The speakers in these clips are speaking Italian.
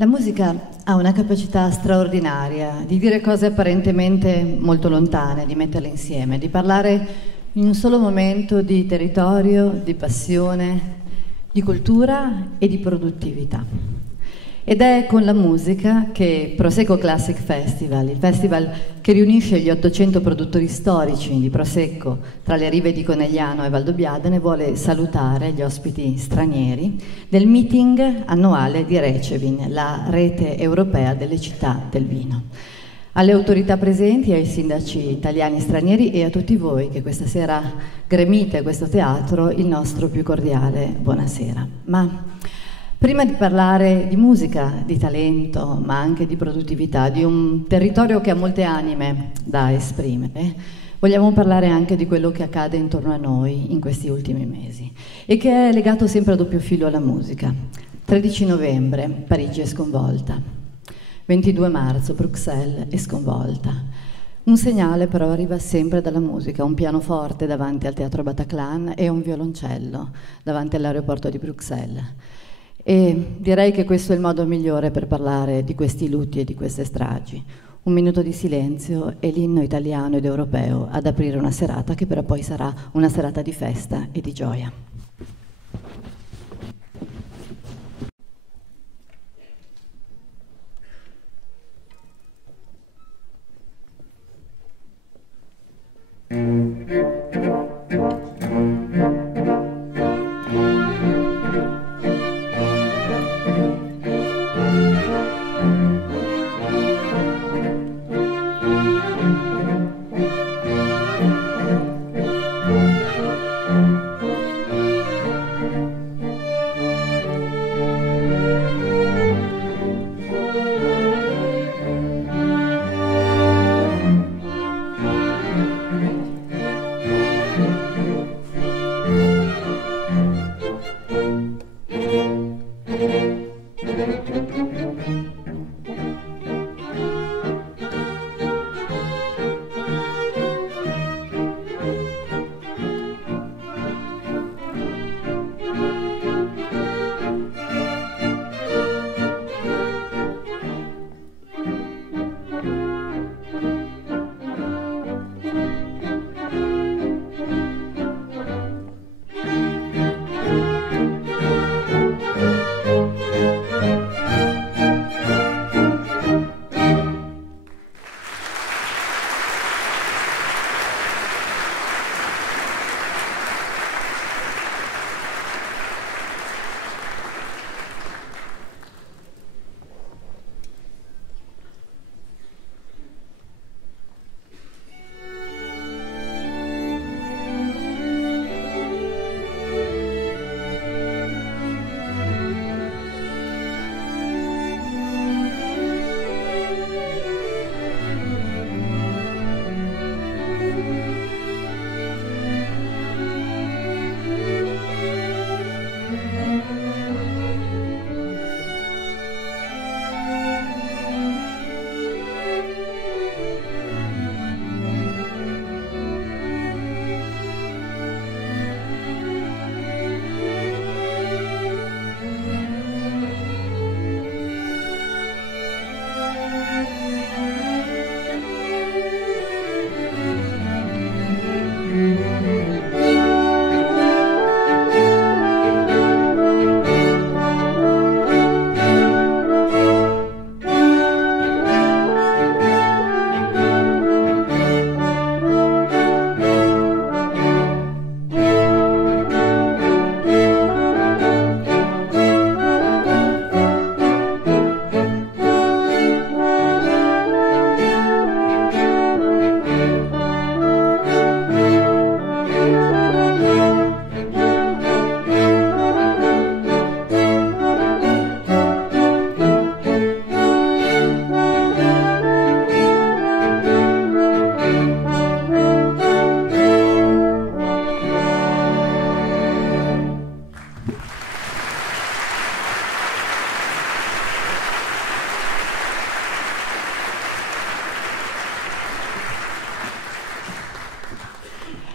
La musica ha una capacità straordinaria di dire cose apparentemente molto lontane, di metterle insieme, di parlare in un solo momento di territorio, di passione, di cultura e di produttività. Ed è con la musica che Prosecco Classic Festival, il festival che riunisce gli 800 produttori storici di Prosecco tra le rive di Conegliano e Valdobbiadene, vuole salutare gli ospiti stranieri del meeting annuale di Recevin, la rete europea delle città del vino. Alle autorità presenti, ai sindaci italiani e stranieri e a tutti voi che questa sera gremite questo teatro, il nostro più cordiale buonasera. Ma prima di parlare di musica, di talento, ma anche di produttività, di un territorio che ha molte anime da esprimere, vogliamo parlare anche di quello che accade intorno a noi in questi ultimi mesi e che è legato sempre a doppio filo alla musica. 13 novembre, Parigi è sconvolta. 22 marzo, Bruxelles è sconvolta. Un segnale però arriva sempre dalla musica, un pianoforte davanti al Teatro Bataclan e un violoncello davanti all'aeroporto di Bruxelles. E direi che questo è il modo migliore per parlare di questi lutti e di queste stragi. Un minuto di silenzio e l'inno italiano ed europeo ad aprire una serata che però poi sarà una serata di festa e di gioia.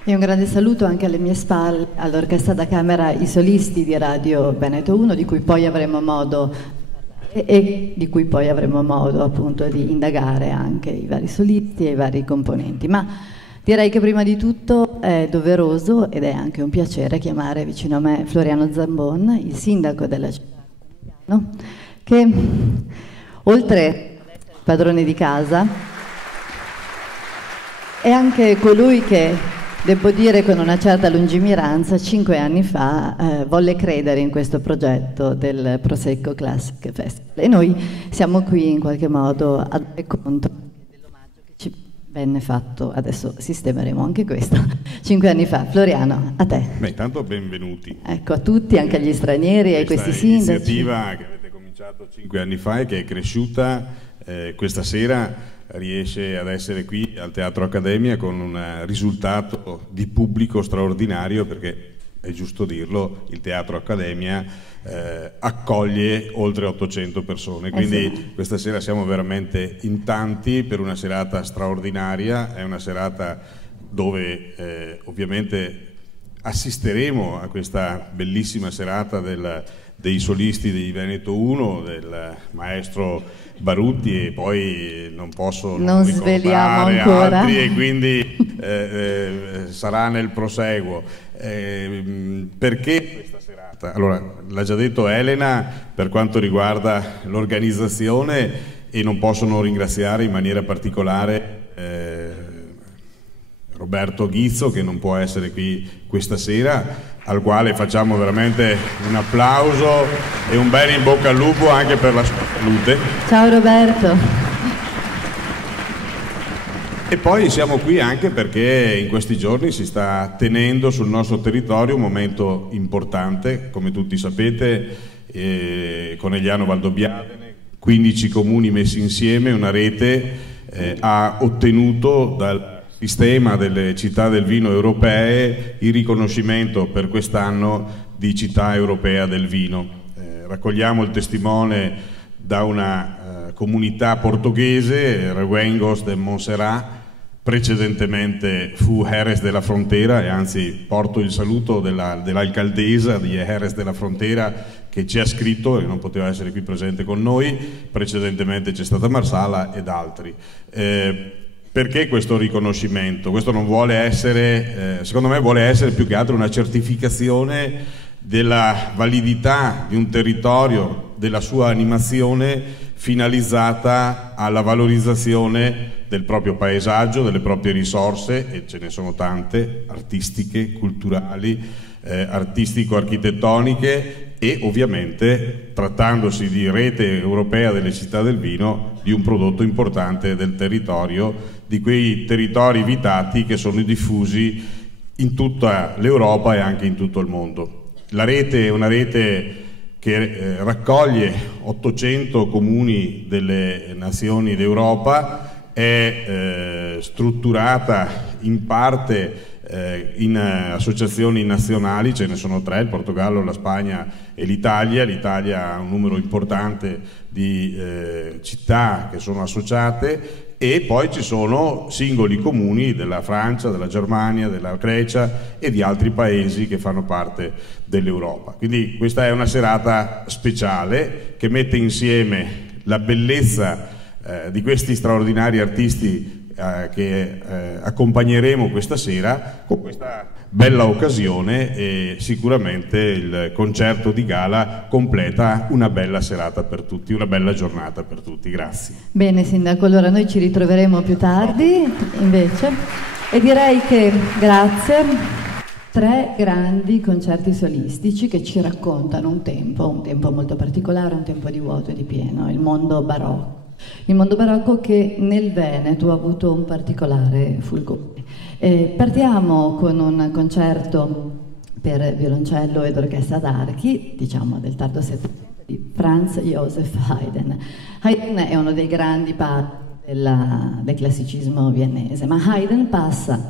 E un grande saluto anche alle mie spalle all'Orchestra da Camera I Solisti di Radio Veneto 1, di cui poi avremo modo di parlare. e di cui poi avremo modo appunto di indagare anche i vari solisti e i vari componenti. Ma direi che prima di tutto è doveroso ed è anche un piacere chiamare vicino a me Floriano Zambon, il sindaco della città, no? Che oltre ad essere padrone di casa è anche colui che, devo dire con una certa lungimiranza, 5 anni fa volle credere in questo progetto del Prosecco Classic Festival. E noi siamo qui in qualche modo a dare conto dell'omaggio che ci venne fatto, adesso sistemeremo anche questo, 5 anni fa. Floriano, a te. Beh, intanto benvenuti. Ecco, a tutti, anche agli stranieri e a questi sindaci. Questa iniziativa che avete cominciato 5 anni fa e che è cresciuta questa sera riesce ad essere qui al Teatro Accademia con un risultato di pubblico straordinario, perché è giusto dirlo, il Teatro Accademia accoglie oltre 800 persone, quindi sì, questa sera siamo veramente in tanti per una serata straordinaria. È una serata dove ovviamente assisteremo a questa bellissima serata dei solisti di Veneto 1, del maestro Barutti, e poi non posso non ricordare altri, e quindi sarà nel proseguo. Perché questa serata? Allora, l'ha già detto Elena per quanto riguarda l'organizzazione, e non posso non ringraziare in maniera particolare Roberto Ghizzo, che non può essere qui questa sera, al quale facciamo veramente un applauso e un bel in bocca al lupo anche per la sua salute. Ciao Roberto. E poi siamo qui anche perché in questi giorni si sta tenendo sul nostro territorio un momento importante, come tutti sapete, Conegliano Valdobbiadene, 15 comuni messi insieme, una rete ha ottenuto dal sistema delle città del vino europee il riconoscimento per quest'anno di città europea del vino. Raccogliamo il testimone da una comunità portoghese, Reguengos de Montserrat, precedentemente fu Jerez de la Frontera, e anzi porto il saluto dell'alcaldesa di Jerez de la Frontera, che ci ha scritto e non poteva essere qui presente con noi. Precedentemente c'è stata Marsala ed altri. Perché questo riconoscimento? Questo non vuole essere, secondo me vuole essere più che altro una certificazione della validità di un territorio, della sua animazione finalizzata alla valorizzazione del proprio paesaggio, delle proprie risorse, e ce ne sono tante, artistiche, culturali, artistico-architettoniche, e ovviamente, trattandosi di rete europea delle città del vino, di un prodotto importante del territorio, di quei territori vitati che sono diffusi in tutta l'Europa e anche in tutto il mondo. La rete è una rete che raccoglie 800 comuni delle nazioni d'Europa, è strutturata in parte in associazioni nazionali, ce ne sono 3, il Portogallo, la Spagna e l'Italia. L'Italia ha un numero importante di città che sono associate, e poi ci sono singoli comuni della Francia, della Germania, della Grecia e di altri paesi che fanno parte dell'Europa. Quindi questa è una serata speciale che mette insieme la bellezza di questi straordinari artisti che accompagneremo questa sera con questa bella occasione, e sicuramente il concerto di gala completa una bella serata per tutti, una bella giornata per tutti. Grazie. Bene Sindaco, allora noi ci ritroveremo più tardi invece, e direi che grazie. 3 grandi concerti solistici che ci raccontano un tempo molto particolare, un tempo di vuoto e di pieno, il mondo barocco. Il mondo barocco che nel Veneto ha avuto un particolare fulgore. Partiamo con un concerto per violoncello ed orchestra d'archi, diciamo del tardo Settecento, di Franz Joseph Haydn. Haydn è uno dei grandi padri del classicismo viennese, ma Haydn passa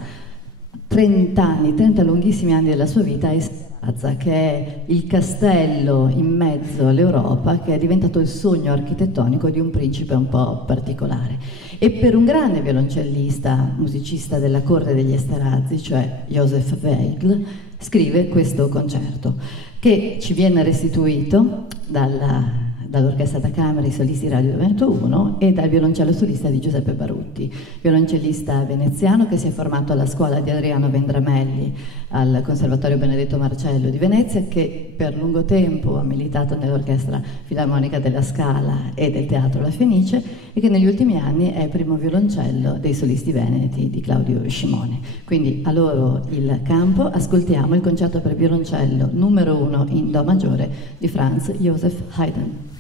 30 lunghissimi anni della sua vita a Estraza, che è il castello in mezzo all'Europa, che è diventato il sogno architettonico di un principe un po' particolare. E per un grande violoncellista, musicista della corte degli Esterhazy, cioè Joseph Weigl, scrive questo concerto, che ci viene restituito dal dall'Orchestra da Camera, i solisti Radio Veneto 1 e dal violoncello solista di Giuseppe Barutti, violoncellista veneziano che si è formato alla scuola di Adriano Vendramelli al Conservatorio Benedetto Marcello di Venezia, che per lungo tempo ha militato nell'Orchestra Filarmonica della Scala e del Teatro La Fenice e che negli ultimi anni è primo violoncello dei solisti veneti di Claudio Scimone. Quindi a loro il campo, ascoltiamo il concerto per violoncello numero 1 in Do maggiore di Franz Joseph Haydn.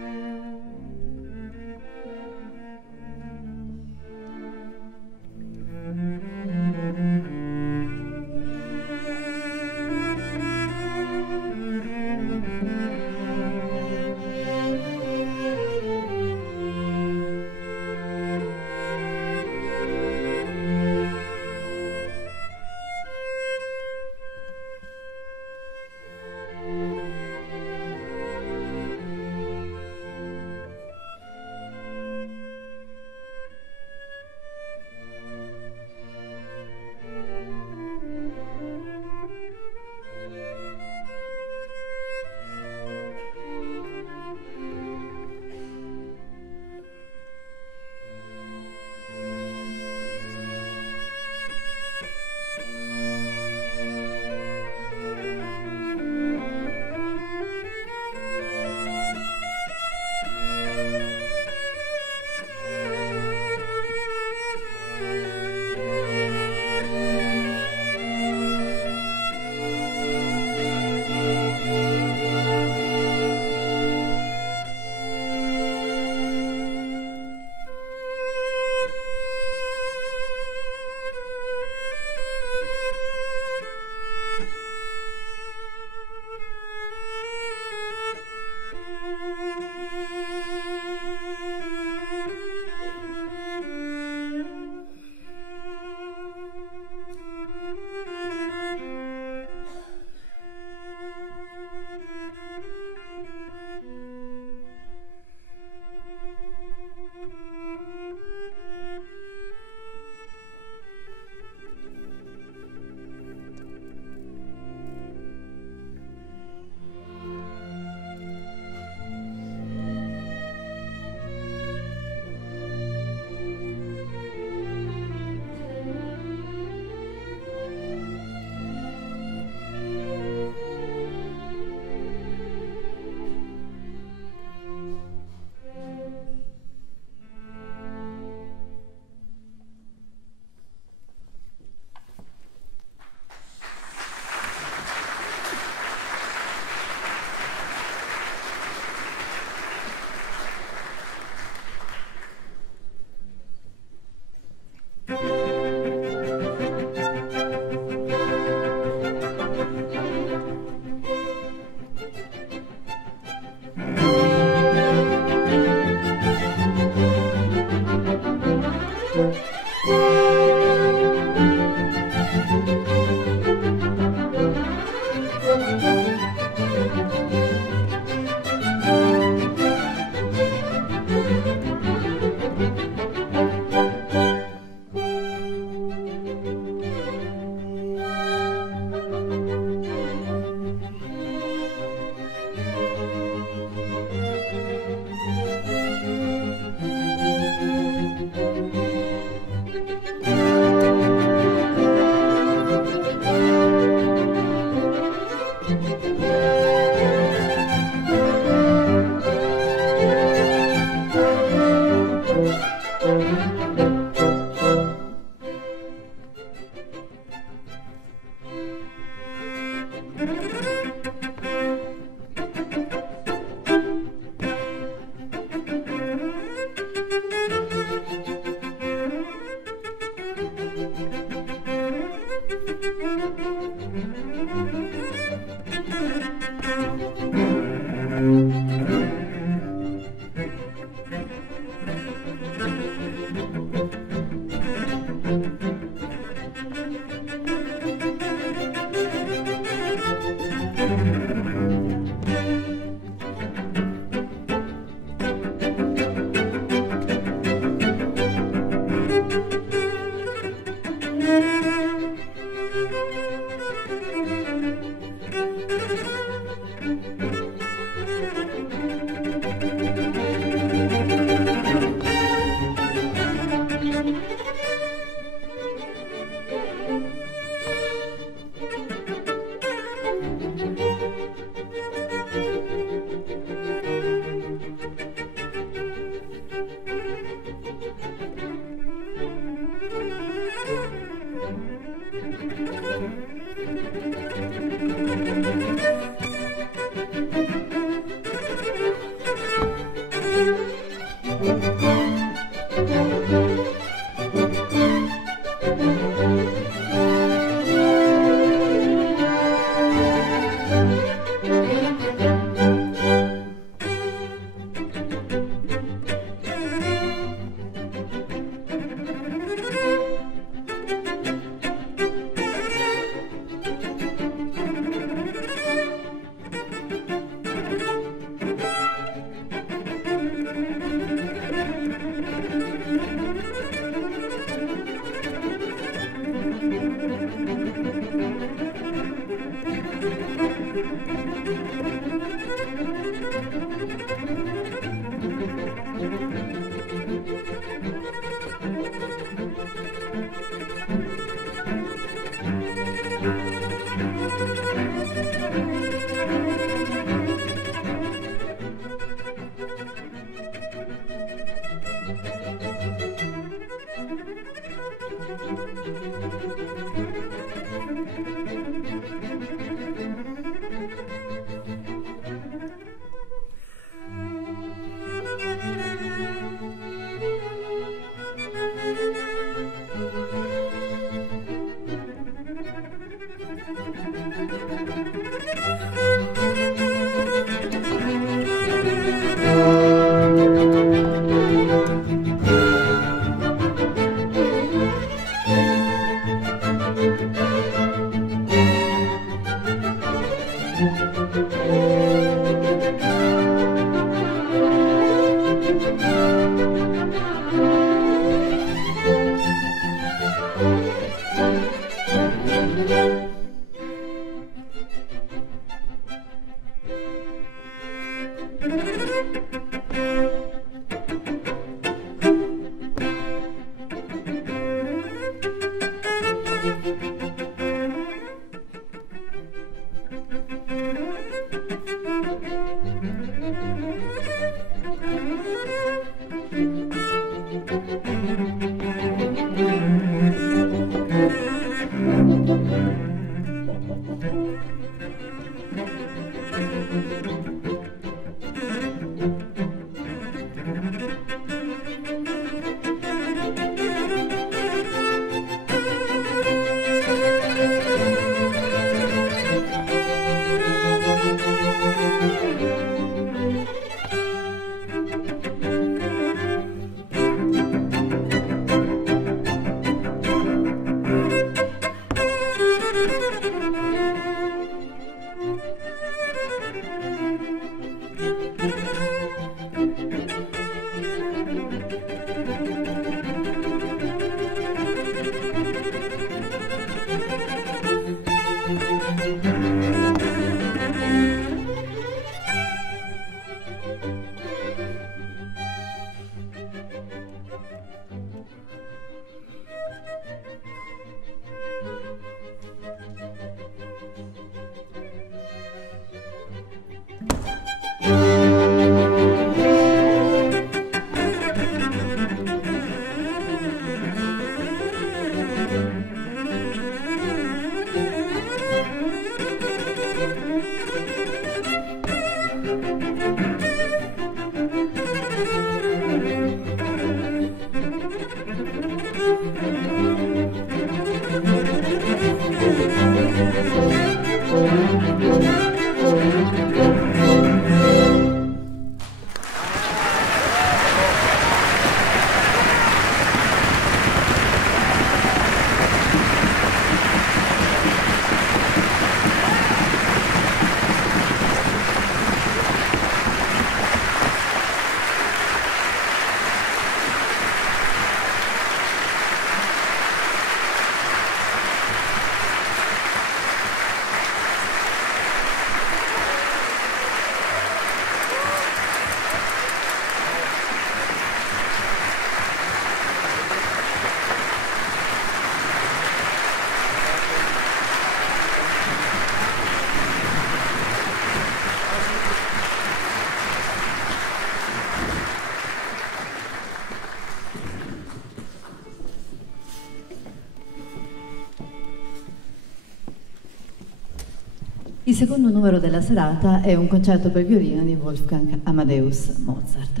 Il secondo numero della serata è un concerto per violino di Wolfgang Amadeus Mozart.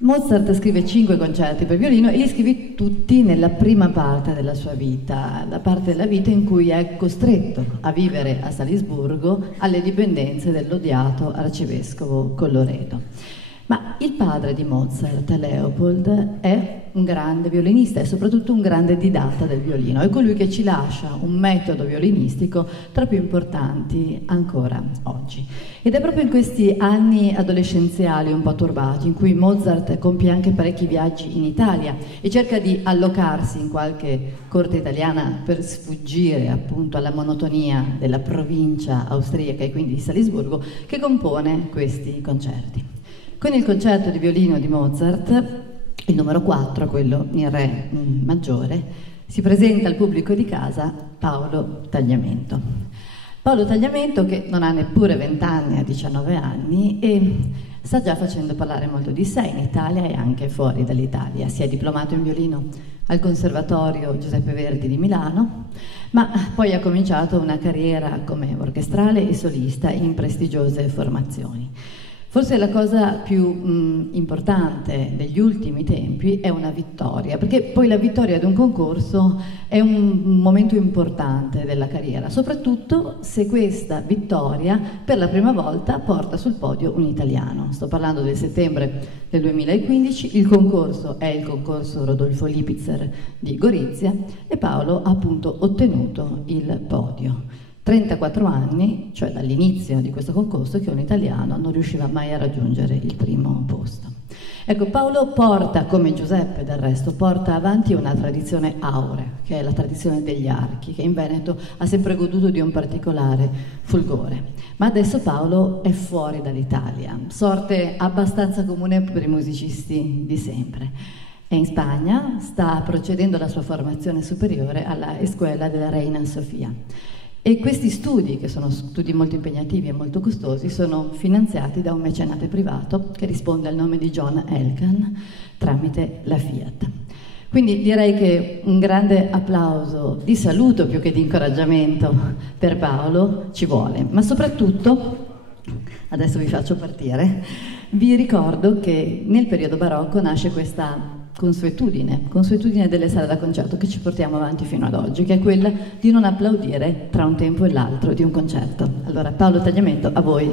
Mozart scrive 5 concerti per violino e li scrive tutti nella prima parte della sua vita, la parte della vita in cui è costretto a vivere a Salisburgo alle dipendenze dell'odiato arcivescovo Colloredo. Ma il padre di Mozart, Leopold, è un grande violinista e soprattutto un grande didatta del violino. È colui che ci lascia un metodo violinistico tra più importanti ancora oggi. Ed è proprio in questi anni adolescenziali un po' turbati, in cui Mozart compie anche parecchi viaggi in Italia e cerca di allocarsi in qualche corte italiana per sfuggire appunto alla monotonia della provincia austriaca e quindi di Salisburgo, che compone questi concerti. Con il concerto di violino di Mozart, il numero 4, quello in re maggiore, si presenta al pubblico di casa Paolo Tagliamento. Paolo Tagliamento che non ha neppure 20 anni, ha 19 anni e sta già facendo parlare molto di sé in Italia e anche fuori dall'Italia. Si è diplomato in violino al Conservatorio Giuseppe Verdi di Milano, ma poi ha cominciato una carriera come orchestrale e solista in prestigiose formazioni. Forse la cosa più importante degli ultimi tempi è una vittoria, perché poi la vittoria di un concorso è un momento importante della carriera, soprattutto se questa vittoria per la prima volta porta sul podio un italiano. Sto parlando del settembre del 2015, il concorso è il concorso Rodolfo Lipitzer di Gorizia e Paolo ha appunto ottenuto il podio. 34 anni, cioè dall'inizio di questo concorso, che un italiano non riusciva mai a raggiungere il primo posto. Ecco, Paolo porta, come Giuseppe del resto, porta avanti una tradizione aurea, che è la tradizione degli archi, che in Veneto ha sempre goduto di un particolare fulgore. Ma adesso Paolo è fuori dall'Italia, sorte abbastanza comune per i musicisti di sempre. È in Spagna, sta procedendo alla sua formazione superiore alla Escuela della Reina Sofia. E questi studi, che sono studi molto impegnativi e molto costosi, sono finanziati da un mecenate privato che risponde al nome di John Elkann tramite la Fiat. Quindi direi che un grande applauso di saluto più che di incoraggiamento per Paolo ci vuole, ma soprattutto, adesso vi faccio partire, vi ricordo che nel periodo barocco nasce questa consuetudine delle sale da concerto che ci portiamo avanti fino ad oggi, che è quella di non applaudire tra un tempo e l'altro di un concerto. Allora, Paolo Tagliamento, a voi.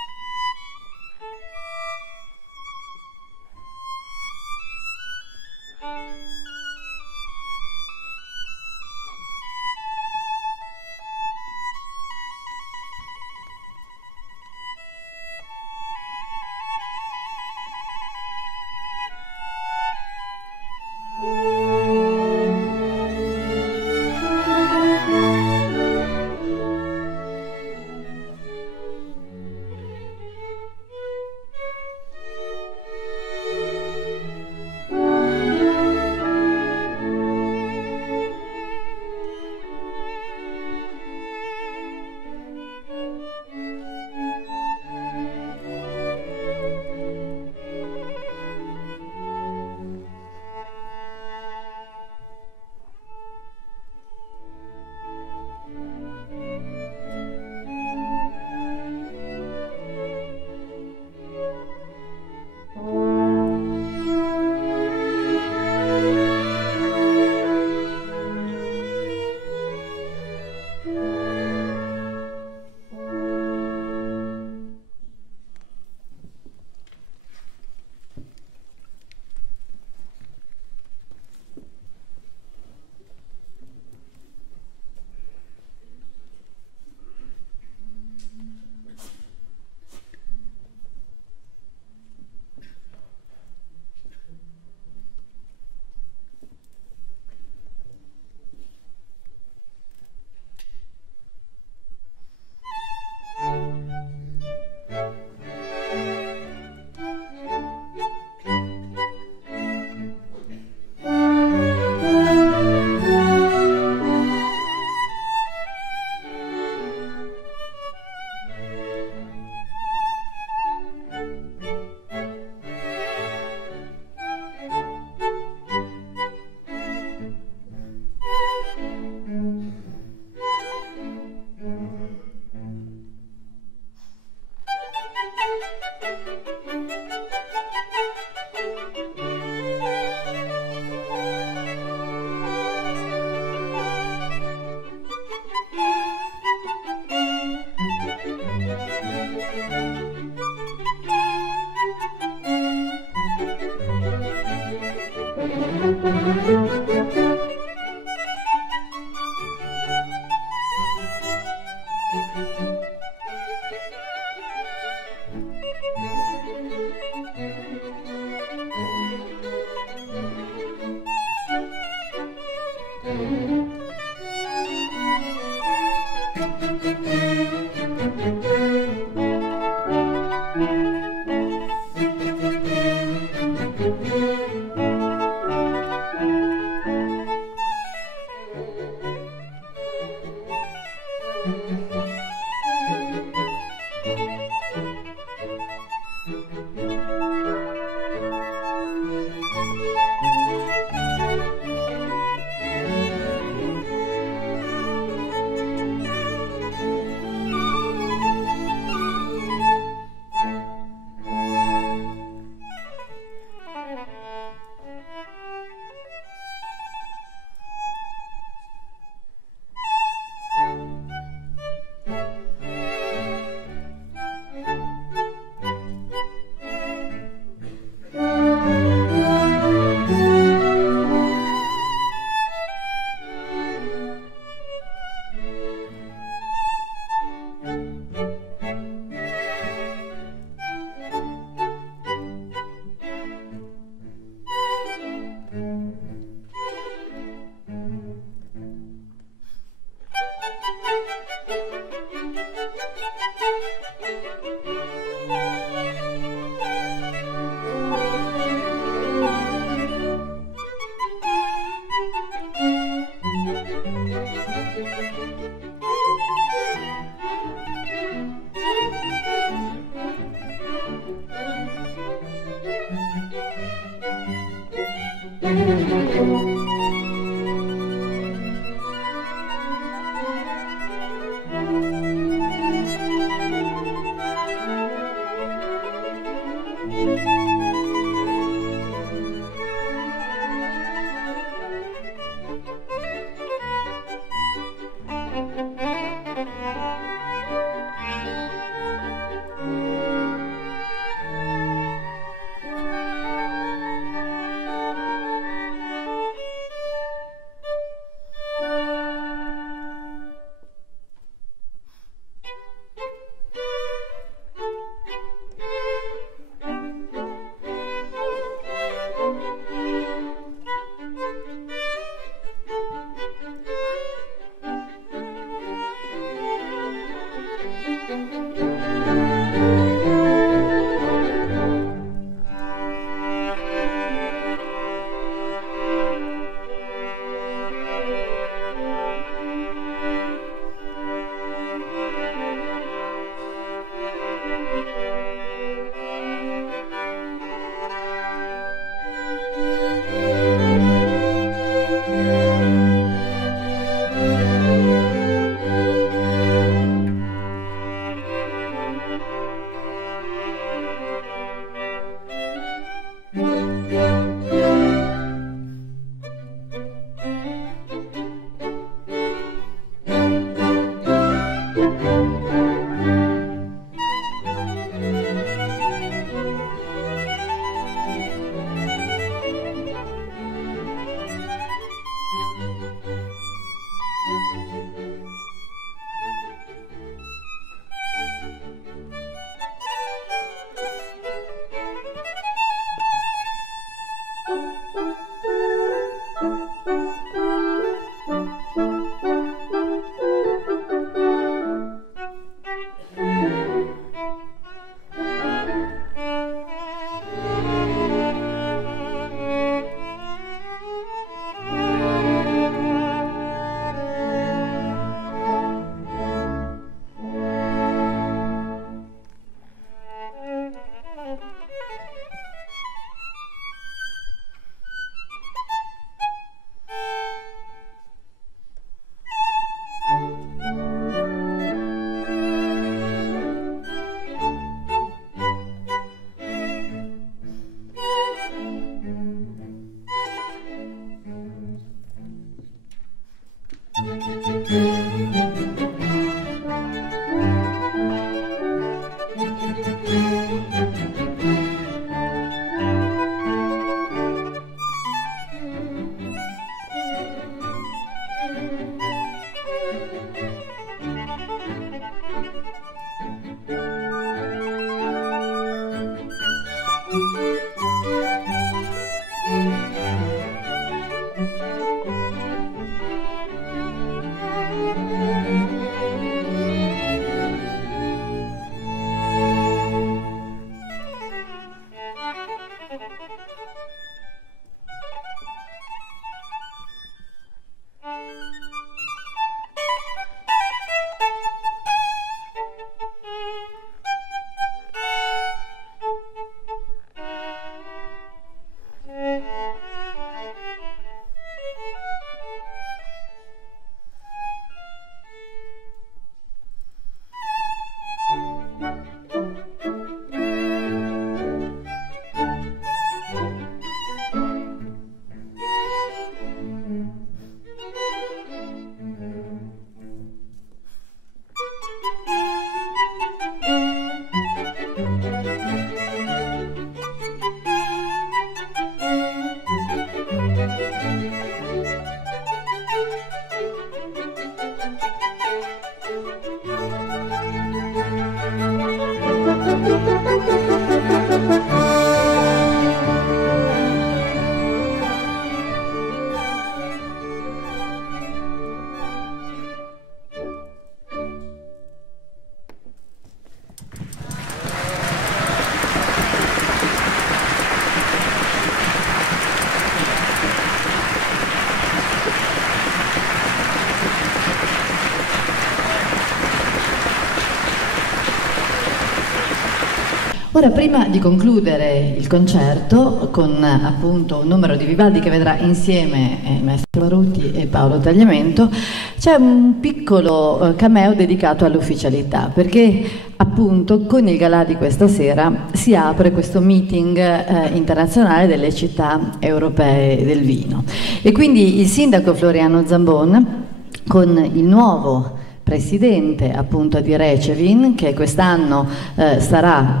Ora, prima di concludere il concerto con appunto un numero di Vivaldi che vedrà insieme il maestro Baruti e Paolo Tagliamento, c'è un piccolo cameo dedicato all'ufficialità, perché appunto con il galà di questa sera si apre questo meeting internazionale delle città europee del vino, e quindi il sindaco Floriano Zambon con il nuovo presidente appunto di Recevin, che quest'anno sarà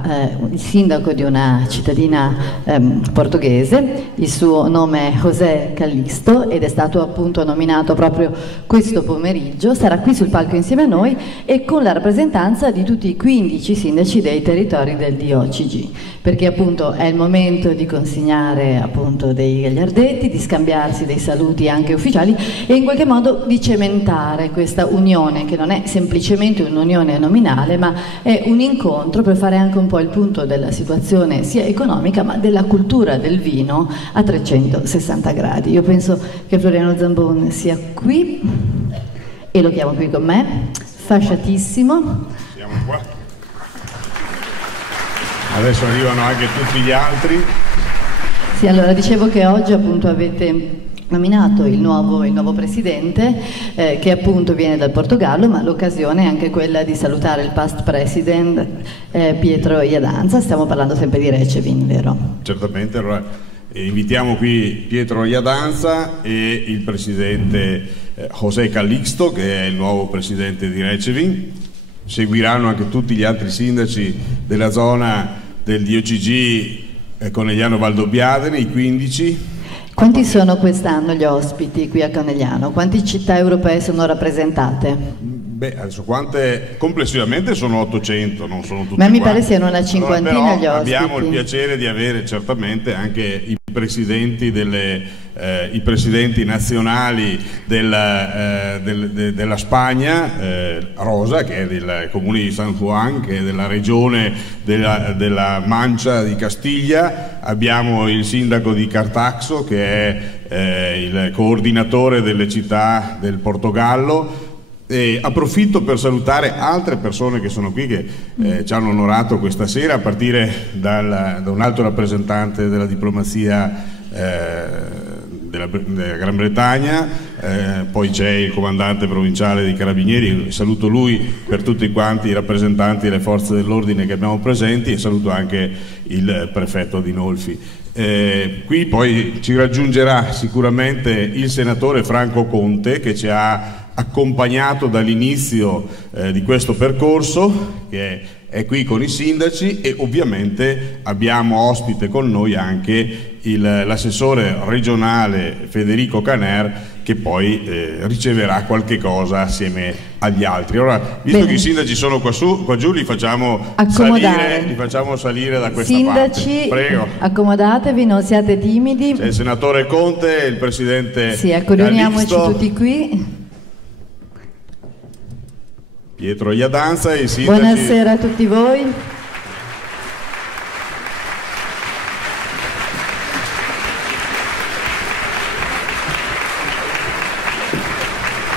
il sindaco di una cittadina portoghese. Il suo nome è José Calixto ed è stato appunto nominato proprio questo pomeriggio. Sarà qui sul palco insieme a noi e con la rappresentanza di tutti i 15 sindaci dei territori del DOCG, perché appunto è il momento di consegnare appunto dei gagliardetti, di scambiarsi dei saluti anche ufficiali e in qualche modo di cementare questa unione, che non è semplicemente un'unione nominale, ma è un incontro per fare anche un po' il punto della situazione sia economica ma della cultura del vino a 360 gradi. Io penso che Floriano Zambon sia qui e lo chiamo qui con me, fasciatissimo. Siamo qua. Adesso arrivano anche tutti gli altri. Sì, allora dicevo che oggi appunto avete nominato il nuovo presidente che appunto viene dal Portogallo, ma l'occasione è anche quella di salutare il past president Pietro Iadanza. Stiamo parlando sempre di Recevin, vero? Certamente, allora invitiamo qui Pietro Iadanza e il presidente José Calixto, che è il nuovo presidente di Recevin. Seguiranno anche tutti gli altri sindaci della zona del DOCG Conegliano Valdobbiadene, i 15. Quanti sono quest'anno gli ospiti qui a Conegliano? Quante città europee sono rappresentate? Beh, adesso quante complessivamente sono 800, non sono tutti. Ma mi pare siano una cinquantina gli ospiti. Abbiamo il piacere di avere certamente anche i presidenti i presidenti nazionali della Spagna, Rosa, che è del comune di San Juan, che è della regione della Mancia di Castiglia. Abbiamo il sindaco di Cartaxo, che è il coordinatore delle città del Portogallo. E approfitto per salutare altre persone che sono qui, che ci hanno onorato questa sera, a partire da un alto rappresentante della diplomazia della Gran Bretagna, poi c'è il comandante provinciale dei Carabinieri. Saluto lui per tutti quanti i rappresentanti delle forze dell'ordine che abbiamo presenti, e saluto anche il prefetto di Nolfi. Qui poi ci raggiungerà sicuramente il senatore Franco Conte, che ci ha accompagnato dall'inizio di questo percorso, che è qui con i sindaci, e ovviamente abbiamo ospite con noi anche l'assessore regionale Federico Caner, che poi riceverà qualche cosa assieme agli altri. Ora, visto che i sindaci sono qua giù, li facciamo salire da questa sindaci, parte. Prego. Accomodatevi, non siate timidi. C'è il senatore Conte, il presidente. Sì, ecco, riuniamoci tutti qui. Pietro Iadanza e i sindaci. Buonasera a tutti voi.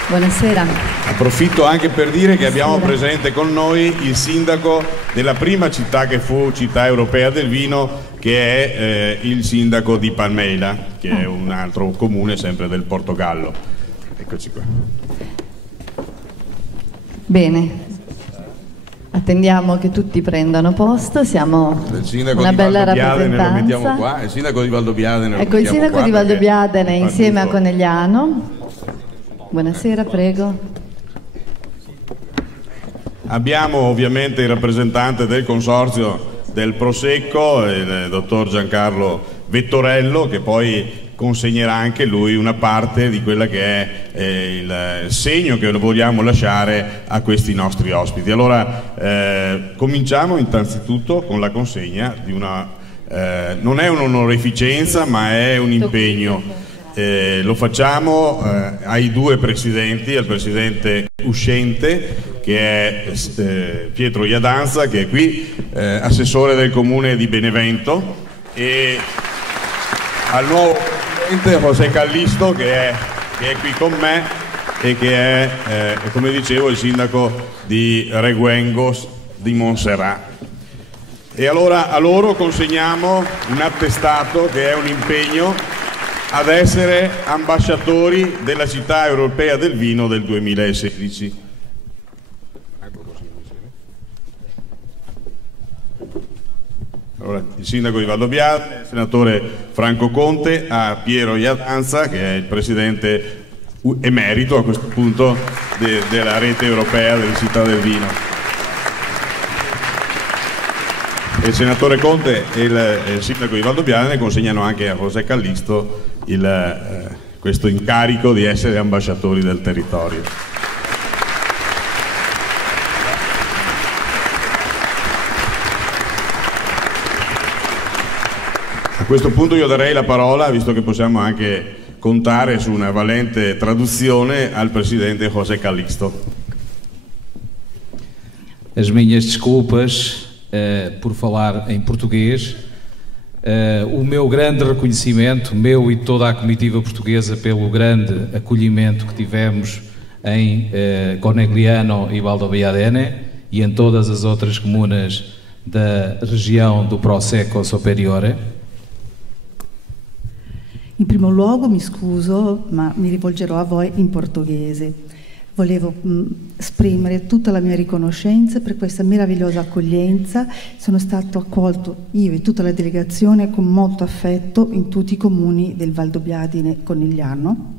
Buonasera. Approfitto anche per dire che abbiamo presente con noi il sindaco della prima città che fu città europea del vino, che è il sindaco di Palmeira, che è un altro comune sempre del Portogallo. Eccoci qua. Bene, attendiamo che tutti prendano posto. Siamo una bella rappresentanza. Lo mettiamo qua. Il sindaco di Valdobbiadene. Ecco, il sindaco di Valdobbiadene insieme a Conegliano. Buonasera, prego. Abbiamo ovviamente il rappresentante del consorzio del Prosecco, il dottor Giancarlo Vettorello, che poi consegnerà anche lui una parte di quella che è il segno che vogliamo lasciare a questi nostri ospiti. Allora cominciamo innanzitutto con la consegna di una non è un'onorificenza, ma è un impegno. Lo facciamo ai due presidenti, al presidente uscente, che è Pietro Iadanza, che è qui, assessore del comune di Benevento, e al nuovo presidente José Calixto, che è qui con me e che è, come dicevo, il sindaco di Reguengos di Montserrat. E allora a loro consegniamo un attestato che è un impegno ad essere ambasciatori della città europea del vino del 2016. Allora, il sindaco di Valdobbiadene, il senatore Franco Conte, a Piero Iadanza, che è il presidente emerito a questo punto della rete europea delle città del vino. E il senatore Conte e il sindaco di Valdobbiadene consegnano anche a José Callisto questo incarico di essere ambasciatori del territorio. A questo punto io darei la parola, visto che possiamo anche contare su una valente traduzione, al presidente José Callisto. As minhas desculpas por falar em português. O meu grande reconhecimento, meu e toda a comitiva portuguesa, pelo grande acolhimento que tivemos em Conegliano e Valdobbiadene e em todas as outras comunas da região do Prosecco Superiore. In primo luogo mi scuso, ma mi rivolgerò a voi in portoghese. Volevo esprimere tutta la mia riconoscenza per questa meravigliosa accoglienza. Sono stato accolto io e tutta la delegazione con molto affetto in tutti i comuni del Valdobbiadene Conegliano.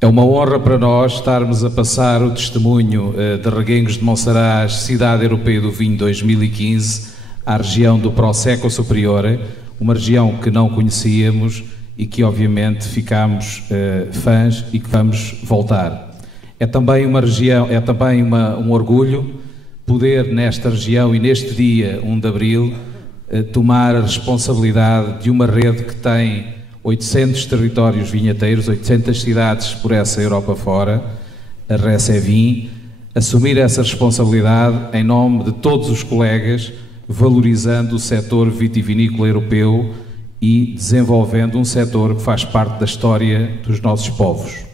É uma honra para nós estarmos a passar o testemunho de Reguengos de Monsaraz, Cidade Europeia do Vinho 2015, à região do Prosecco Superiore, uma região que não conhecíamos e que obviamente ficámos fãs e que vamos voltar. É também uma região, é também um orgulho poder nesta região e neste dia 1 de Abril tomar a responsabilidade de uma rede que tem 800 territórios vinheteiros, 800 cidades por essa Europa fora, a Recevin, assumir essa responsabilidade em nome de todos os colegas, valorizando o setor vitivinícola europeu e desenvolvendo um setor que faz parte da história dos nossos povos.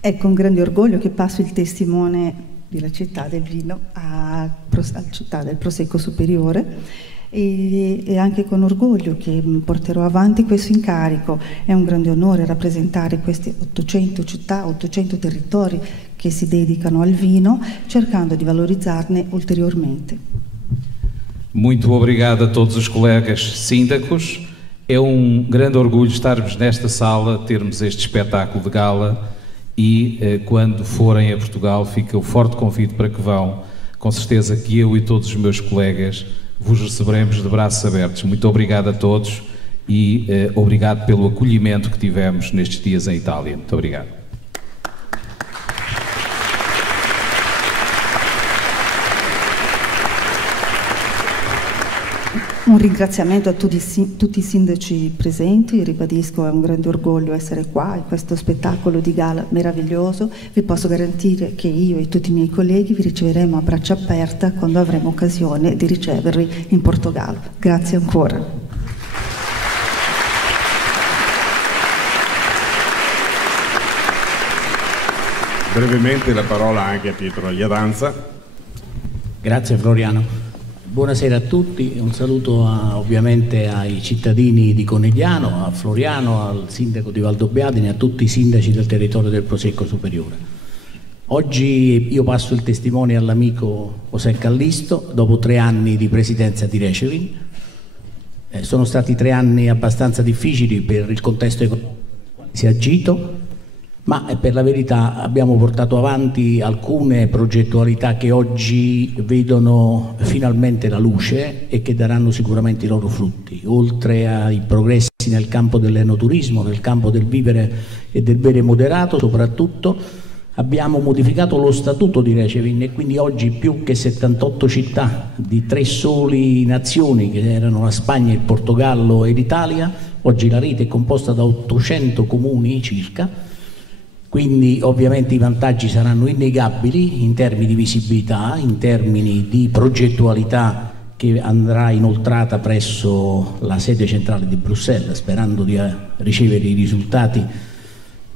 È con grande orgoglio che passo il testimone della città del vino alla città del Prosecco Superiore e anche con orgoglio che porterò avanti questo incarico. È un grande onore rappresentare queste 800 città, 800 territori che si dedicano al vino, cercando di valorizzarne ulteriormente. Muito obrigado a todos os colegas síndacos. É grande orgulho estarmos nesta sala, termos este espetáculo de gala e quando forem a Portugal fica o forte convite para que vão. Com certeza que eu e todos os meus colegas vos receberemos de braços abertos. Muito obrigado a todos e obrigado pelo acolhimento que tivemos nestes dias em Itália. Muito obrigado. Un ringraziamento a tutti i sindaci presenti, ribadisco è un grande orgoglio essere qua in questo spettacolo di gala meraviglioso. Vi posso garantire che io e tutti i miei colleghi vi riceveremo a braccia aperte quando avremo occasione di ricevervi in Portogallo. Grazie ancora. Brevemente la parola anche a Pietro Iadanza. Grazie Floriano. Buonasera a tutti, un saluto ovviamente ai cittadini di Conegliano, a Floriano, al sindaco di Valdobbiadene e a tutti i sindaci del territorio del Prosecco Superiore. Oggi io passo il testimone all'amico José Callisto dopo 3 anni di presidenza di Recevin. Sono stati 3 anni abbastanza difficili per il contesto economico che si è agito, ma per la verità abbiamo portato avanti alcune progettualità che oggi vedono finalmente la luce e che daranno sicuramente i loro frutti. Oltre ai progressi nel campo dell'enoturismo, nel campo del vivere e del bere moderato soprattutto, abbiamo modificato lo statuto di Recevin e quindi oggi più che 78 città di 3 soli nazioni che erano la Spagna, il Portogallo e l'Italia, oggi la rete è composta da 800 comuni circa. Quindi ovviamente i vantaggi saranno innegabili in termini di visibilità, in termini di progettualità che andrà inoltrata presso la sede centrale di Bruxelles, sperando di ricevere i risultati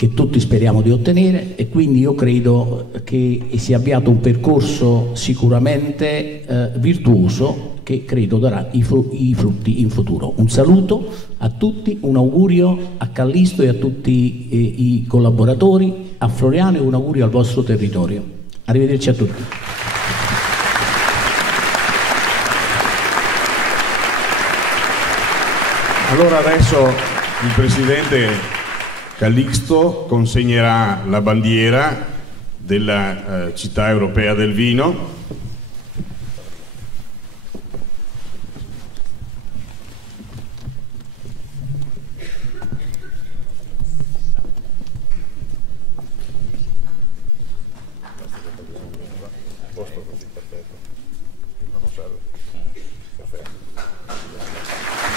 che tutti speriamo di ottenere, e quindi io credo che sia avviato un percorso sicuramente virtuoso, che credo darà i frutti in futuro. Un saluto a tutti, un augurio a Callisto e a tutti i collaboratori, a Floriano, e un augurio al vostro territorio. Arrivederci a tutti. Allora adesso il Presidente Calixto consegnerà la bandiera della Città Europea del Vino.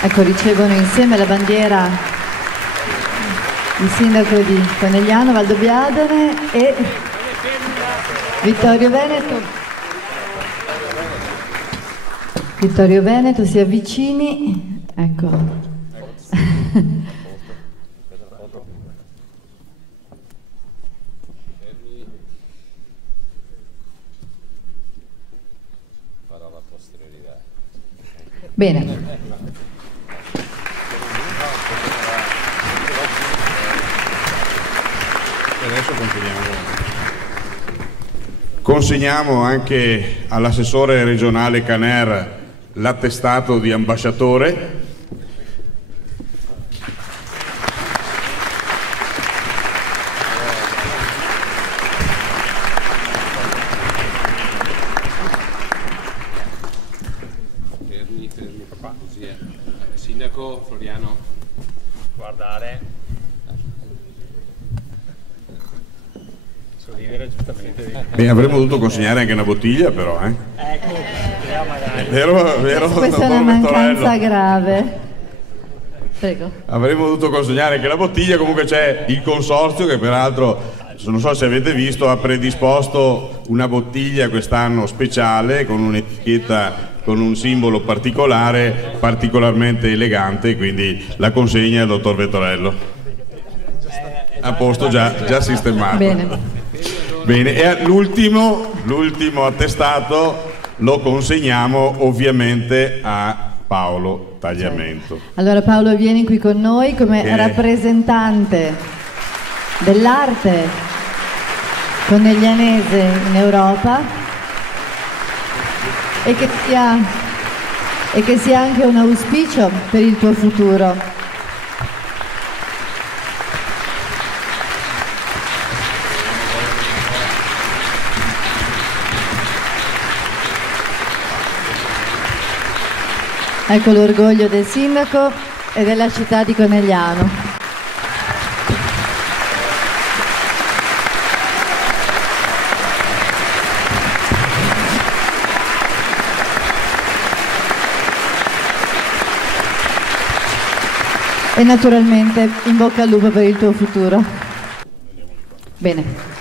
Ecco, ricevono insieme la bandiera il sindaco di Conegliano, Valdobbiadene, e Vittorio Veneto. Vittorio Veneto si avvicini, ecco. Bene. Adesso consegniamo anche all'assessore regionale Caner l'attestato di ambasciatore. Fermi papà, così è. Sindaco Floriano. Guardare. Beh, avremmo dovuto consegnare anche una bottiglia, però, Ecco, vero, questa è una mancanza grave. Prego. Avremmo dovuto consegnare anche la bottiglia. Comunque c'è il consorzio che peraltro, non so se avete visto, ha predisposto una bottiglia quest'anno speciale con un'etichetta con un simbolo particolare, particolarmente elegante, quindi la consegna al dottor Vettorello. A posto, già sistemato. Bene, e l'ultimo attestato lo consegniamo ovviamente a Paolo Tagliamento. Allora Paolo, vieni qui con noi come rappresentante dell'arte coneglianese in Europa, e che sia anche un auspicio per il tuo futuro. Ecco l'orgoglio del sindaco e della città di Conegliano. E naturalmente in bocca al lupo per il tuo futuro. Bene.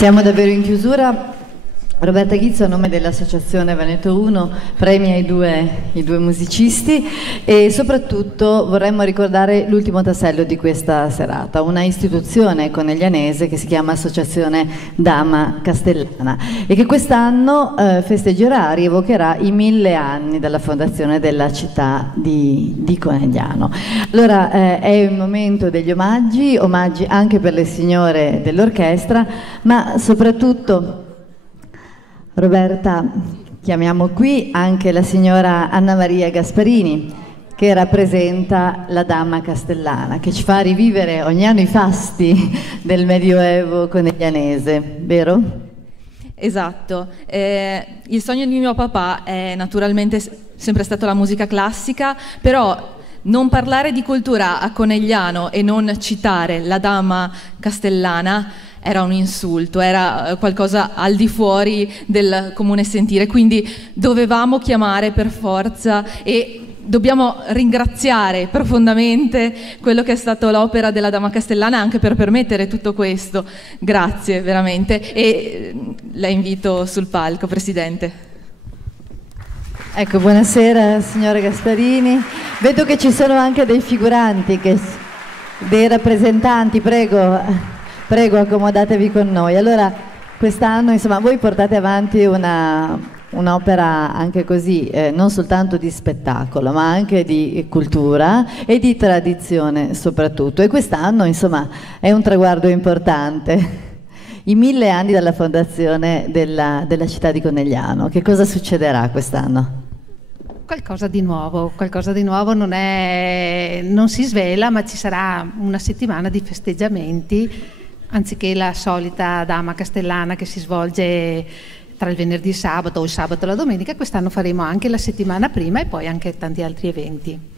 Siamo davvero in chiusura. Roberta Ghizzo, a nome dell'Associazione Veneto 1, premia i due musicisti e soprattutto vorremmo ricordare l'ultimo tassello di questa serata, una istituzione coneglianese che si chiama Associazione Dama Castellana e che quest'anno festeggerà, rievocherà i 1000 anni dalla fondazione della città di Conegliano. Allora è il momento degli omaggi anche per le signore dell'orchestra, ma soprattutto Roberta, chiamiamo qui anche la signora Anna Maria Gasparini, che rappresenta la Dama Castellana, che ci fa rivivere ogni anno i fasti del Medioevo coneglianese, vero? Esatto. Il sogno di mio papà è naturalmente sempre stato la musica classica, però non parlare di cultura a Conegliano e non citare la Dama Castellana era un insulto, era qualcosa al di fuori del comune sentire, quindi dovevamo chiamare per forza e dobbiamo ringraziare profondamente quello che è stato l'opera della Dama Castellana anche per permettere tutto questo. Grazie veramente, e la invito sul palco, Presidente. Ecco, buonasera signora Gasparini. Vedo che ci sono anche dei figuranti, dei rappresentanti, prego accomodatevi con noi. Allora, quest'anno insomma voi portate avanti un'opera anche così, non soltanto di spettacolo, ma anche di cultura e di tradizione soprattutto. E quest'anno insomma è un traguardo importante. I 1000 anni dalla fondazione della città di Conegliano. Che cosa succederà quest'anno? Qualcosa di nuovo non si svela, ma ci sarà una settimana di festeggiamenti, anziché la solita Dama Castellana che si svolge tra il venerdì e il sabato o il sabato e la domenica. Quest'anno faremo anche la settimana prima e poi anche tanti altri eventi.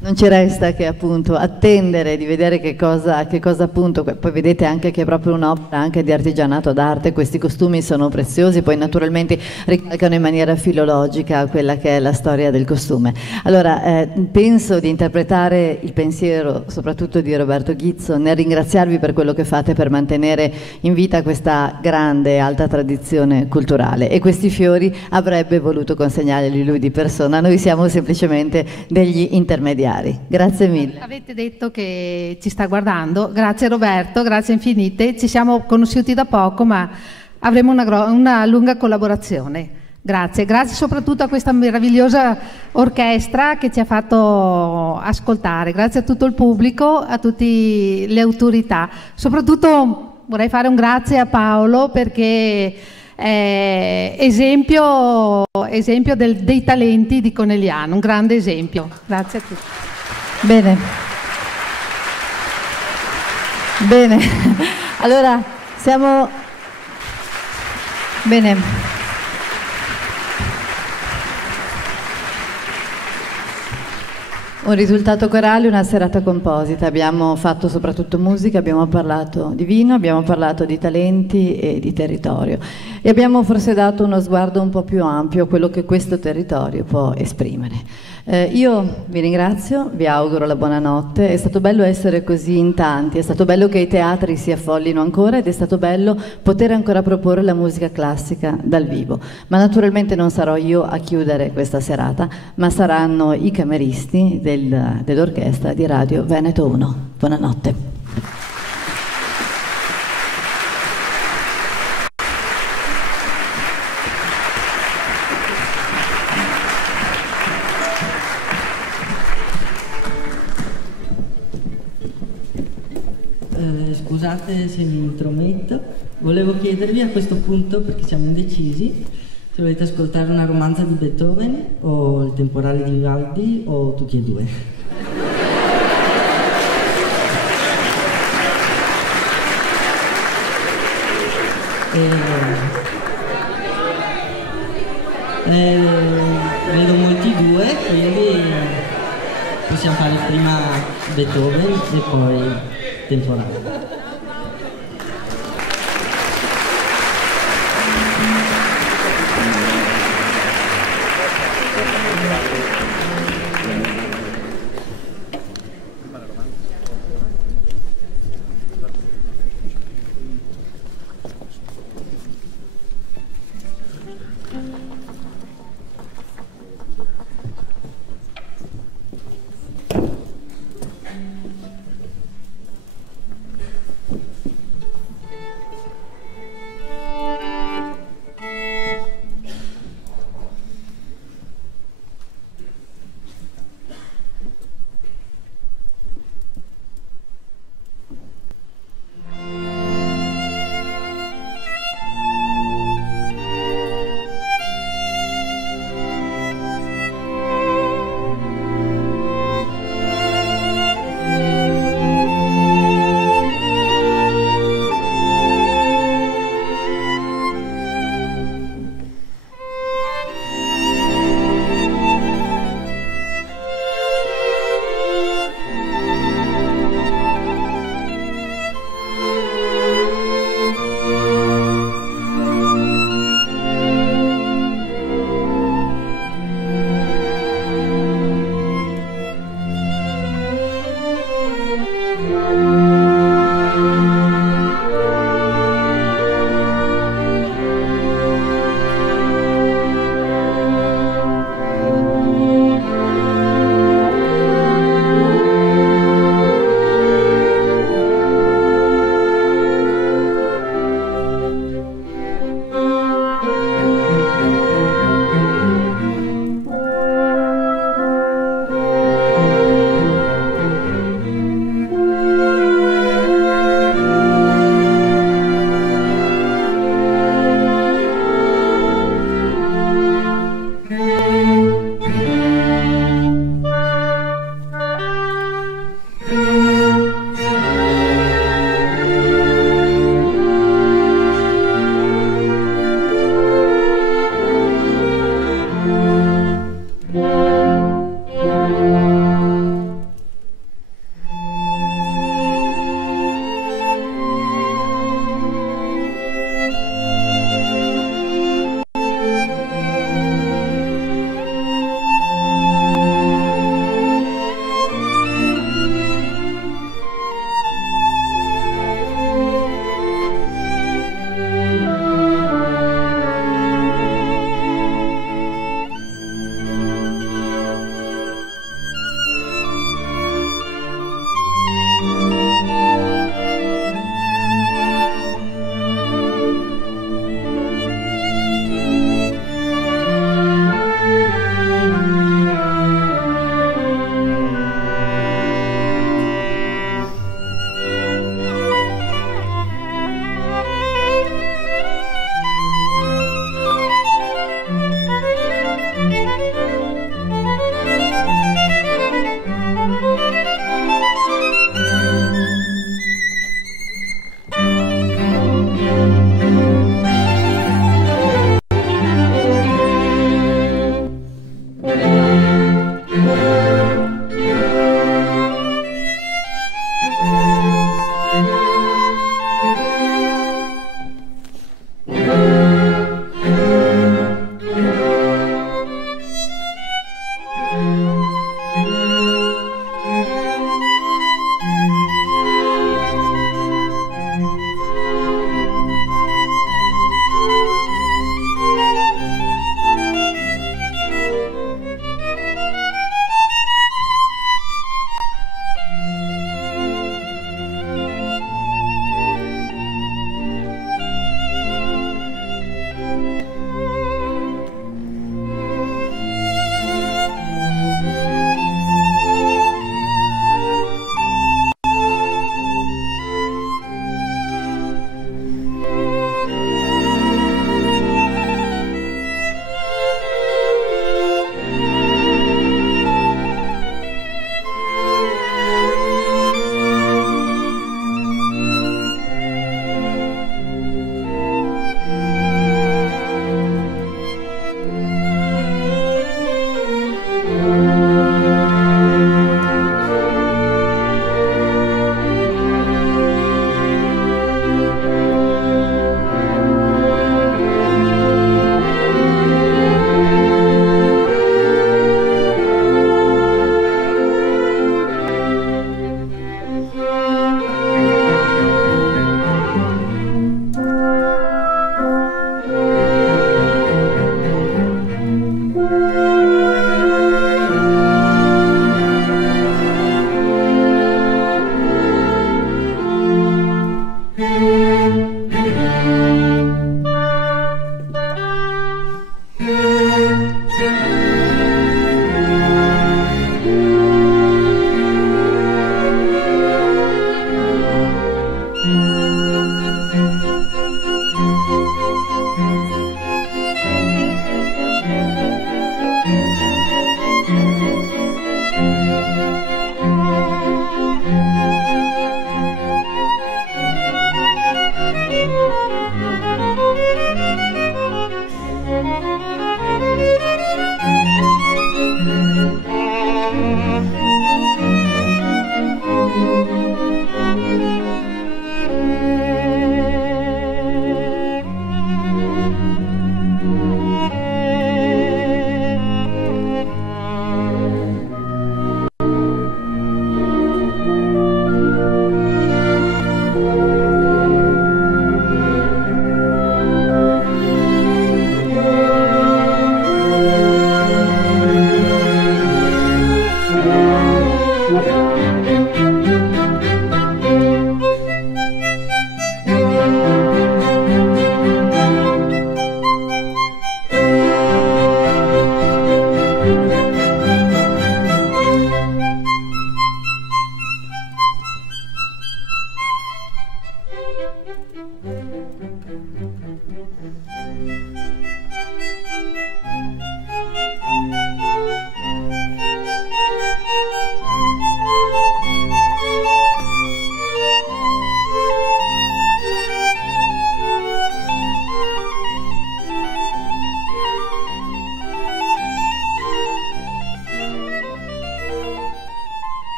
Non ci resta che appunto attendere di vedere che cosa appunto, poi vedete anche che è proprio un'opera anche di artigianato d'arte, questi costumi sono preziosi, poi naturalmente ricalcano in maniera filologica quella che è la storia del costume. Allora penso di interpretare il pensiero soprattutto di Roberto Ghizzo nel ringraziarvi per quello che fate per mantenere in vita questa grande e alta tradizione culturale, e questi fiori avrebbe voluto consegnarli lui di persona, noi siamo semplicemente degli intermediari. Grazie mille. Avete detto che ci sta guardando, grazie Roberto, grazie infinite, ci siamo conosciuti da poco ma avremo una lunga collaborazione. Grazie soprattutto a questa meravigliosa orchestra che ci ha fatto ascoltare, grazie a tutto il pubblico, a tutte le autorità. Soprattutto vorrei fare un grazie a Paolo perché esempio dei talenti di Conegliano, un grande esempio. Grazie a tutti. Bene, allora siamo bene. Un risultato corale, una serata composita. Abbiamo fatto soprattutto musica, abbiamo parlato di vino, abbiamo parlato di talenti e di territorio e abbiamo forse dato uno sguardo un po' più ampio a quello che questo territorio può esprimere. Io vi ringrazio, vi auguro la buonanotte, è stato bello essere così in tanti, è stato bello che i teatri si affollino ancora ed è stato bello poter ancora proporre la musica classica dal vivo, ma naturalmente non sarò io a chiudere questa serata, ma saranno i cameristi dell'orchestra di Radio Veneto 1. Buonanotte. Scusate se mi intrometto, volevo chiedervi a questo punto, perché siamo indecisi, se volete ascoltare una romanza di Beethoven o il temporale di Vivaldi o tutti e due. Vedo molti due, quindi possiamo fare prima Beethoven e poi temporale.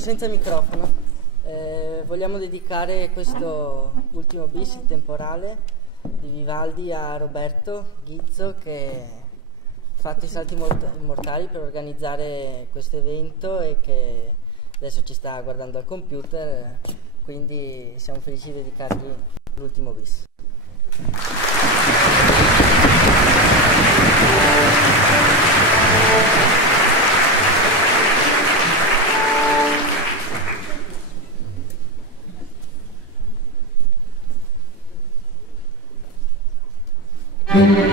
Senza microfono, vogliamo dedicare questo ultimo bis, il temporale di Vivaldi, a Roberto Ghizzo, che ha fatto i salti mortali per organizzare questo evento e che adesso ci sta guardando al computer, quindi siamo felici di dedicargli l'ultimo bis. Thank you.